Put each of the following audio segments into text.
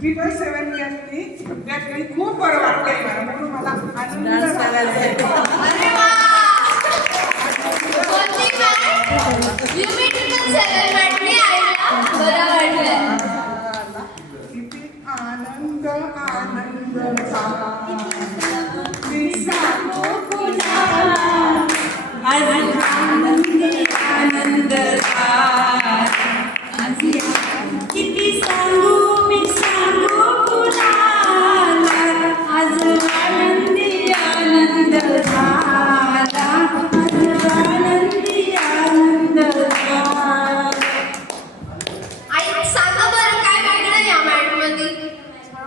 Triple सेवन केली त्यातली खूप बरं वाटतंय मला म्हणून मला आनंद डान्स झाला. करायचा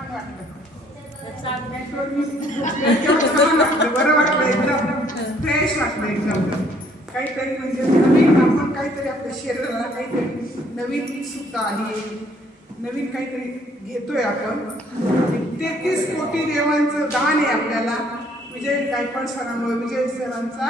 वाटलं. वाटलं, बरं वाटलं एकदम फ्रेश वाटलं एकदम काहीतरी म्हणजे नवीन आपण काहीतरी आपल्या शरीराला काहीतरी नवीन सुद्धा आली नवीन काहीतरी घेतोय आपण तेहतीस कोटी देवांचं दान आहे आपल्याला विजय गायकवाड सरांमुळे विजय सरांचा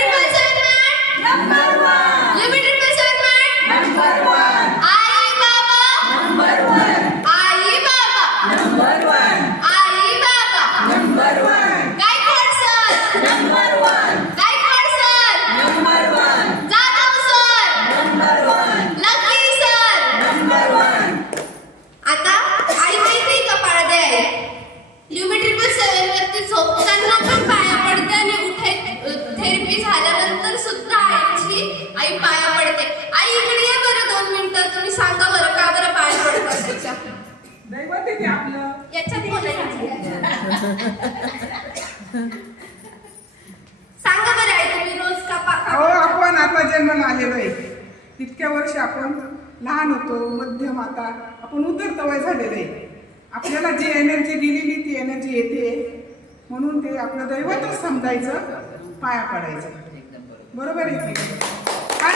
सांगा बरं आई तुम्ही रोज का अहो आपण आता जन्माला आलेलो आहे इतक्या वर्ष आपण लहान होतो मध्यम आता. आपण उतरतवय झालेलं आहे. आपल्याला जी एनर्जी दिलेली ती एनर्जी येते. म्हणून ते आपलं दैवतच समजायचं पाया पडायचं. बरोबर आहे की काय?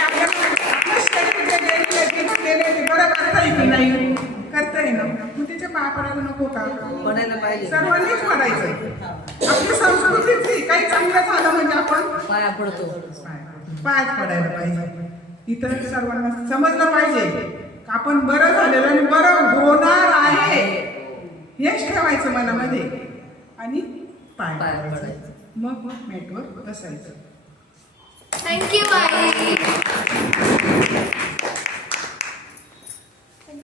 आपल्याला आपलं शरीर जे देलेलं आहे, ते दिलेलं आहे, ते बरं करता येते नाही करता येणं मग त्याच्या पाया का पडायला पाहिजे. सर्वांनीच पडायचं आपली संस्कृतीच ती काही चांगलं झालं म्हणजे आपण पाया पडतो. पायात पडायला पाहिजे. इतर सर्वांना समजलं पाहिजे. का आपण बरं झालेलं आणि बरं होणार आहे. हेच ठेवायचं मनामध्ये आणि पाय पाया पडायचं. पडायचं. मग मॅटवर बसायचं. थँक्यू आई